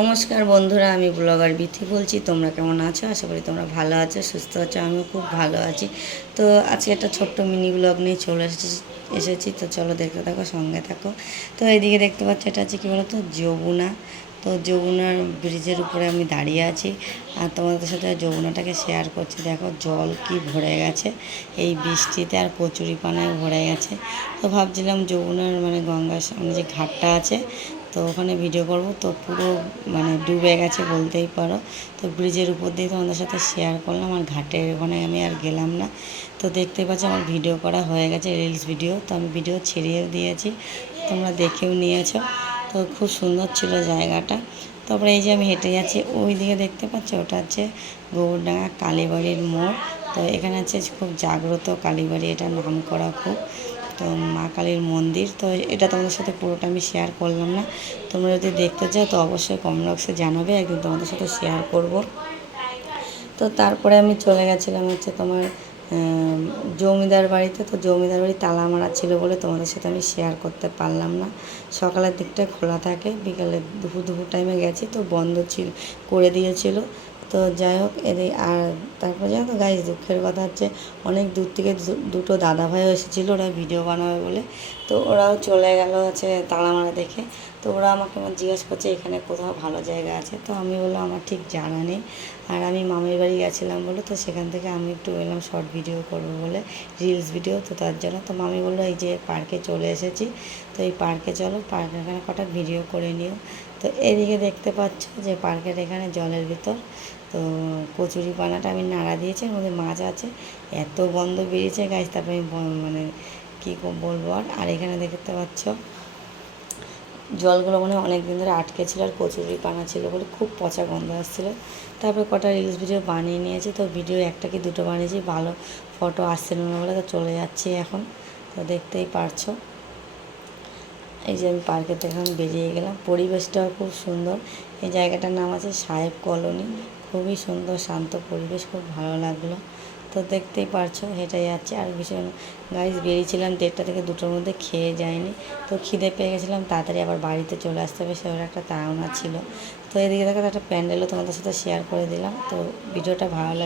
নমস্কার বন্ধুরা, আমি ব্লগার বিথি বলছি। তোমরা কেমন আছো? আশা করি তোমরা ভালো আছো, সুস্থ আছো, আমিও খুব ভালো আছি। তো আজকে একটা ছোট্ট মিনি ব্লগ নিয়ে চলে এসেছি এসেছি। তো চলো দেখতে থাকো, সঙ্গে থাকো। তো এইদিকে দেখতে পাচ্ছ, এটা আছে কী তো যমুনা। তো যমুনার ব্রিজের উপরে আমি দাঁড়িয়ে আছি। আর তোমাদের সাথে যমুনাটাকে শেয়ার করছি। দেখো জল কি ভরে গেছে। এই বৃষ্টিতে আর কচুরি পানায় ভরে গেছে। তো ভাবছিলাম যমুনার মানে গঙ্গার সামনে যে ঘাটটা আছে, তো ওখানে ভিডিও করব। তো পুরো মানে ডুবে গেছে বলতেই পারো। তো ব্রিজের উপর দিয়ে তোমাদের সাথে শেয়ার করলাম। আর ঘাটের ওখানে আমি আর গেলাম না। তো দেখতে পাচ্ছ আমার ভিডিও করা হয়ে গেছে রিলস ভিডিও তো আমি ভিডিও ছেড়েও দিয়েছি। তোমরা দেখেও নিয়েছো। তো খুব সুন্দর ছিল জায়গাটা। তারপরে এই যে আমি হেঁটে যাচ্ছি, ওই দিকে দেখতে পাচ্ছি, ওটা হচ্ছে গৌরডাঙ্গা কালীবাড়ির মোড়। তো এখানে আছে খুব জাগ্রত কালীবাড়ি, এটা নাম করা খুব। তো মা কালীর মন্দির, তো এটা তোমাদের সাথে পুরোটা আমি শেয়ার করলাম না। তোমরা যদি দেখতে চাও, তো অবশ্যই কমেন্ট বক্সে জানাবে, একদিন তোমাদের সাথে শেয়ার করব। তো তারপরে আমি চলে গেছিলাম হচ্ছে তোমার জমিদার বাড়িতে, তো জমিদার বাড়ি তালা মারা ছিল বলে তোমাদের সাথে আমি শেয়ার করতে পারলাম না। সকালের দিকটা খোলা থাকে, বিকালে দুপুর দুপুর টাইমে গেছি, তো বন্ধ ছিল, করে দিয়েছিল। তো যাই হোক এদের আর তারপর জানো তো গাইজ দুঃখের কথা হচ্ছে অনেক দূর থেকে দুটো দাদা ভাইও এসেছিল ওরা ভিডিও বানাবে বলে। তো ওরাও চলে গেল হচ্ছে তালামারা দেখে। তো ওরা আমাকে আমার জিজ্ঞেস করছে, এখানে কোথাও ভালো জায়গা আছে? তো আমি বললাম, আমার ঠিক জানা নেই। আর আমি মামির বাড়ি গেছিলাম বলে, তো সেখান থেকে আমি একটু এলাম শর্ট ভিডিও করব বলে রিলস ভিডিও তো তার জন্য তো মামি বলল, এই যে পার্কে চলে এসেছি। তো এই পার্কে চলো পার্কে এখানে কটা ভিডিও করে নিও। তো এদিকে দেখতে পাচ্ছ যে পার্কের এখানে জলের ভিতর, তো কচুরি পানাটা আমি নাড়া দিয়েছি ওর মাছ আছে। এত গন্ধ বেরিয়েছে গাছ তারপরে আমি মানে কী বলব আর? আর এখানে দেখতে পাচ্ছ, জলগুলো মনে অনেক দিন ধরে আটকে ছিল আর কচুরি পানা ছিল বলে খুব পচা গন্ধ আসছিল। তারপরে কটা রিলস ভিডিও বানিয়ে নিয়েছি, তো ভিডিও একটা কি দুটো বানিয়েছি, ভালো ফটো আসছিল না বলে তো চলে যাচ্ছি এখন। তো দেখতেই পারছ। এই যে আমি পার্কের থেকে এখন বেরিয়ে গেলাম। পরিবেশটাও খুব সুন্দর। এই জায়গাটার নাম আছে সাহেব কলোনি। খুবই সুন্দর, শান্ত পরিবেশ, খুব ভালো লাগল। তো দেখতেই পারছ হেঁটে যাচ্ছে। আর ভীষণ গাড়ি বেরিয়েছিলাম দেড়টা থেকে দুটোর মধ্যে, খেয়ে যায়নি তো খিদে পেয়ে গেছিলাম, তাড়াতাড়ি আবার বাড়িতে চলে আসতে হবে সেবার একটা তাড়না ছিল। তো এদিকে দেখো, একটা প্যান্ডেলও তোমাদের সাথে শেয়ার করে দিলাম। তো ভিডিওটা ভালো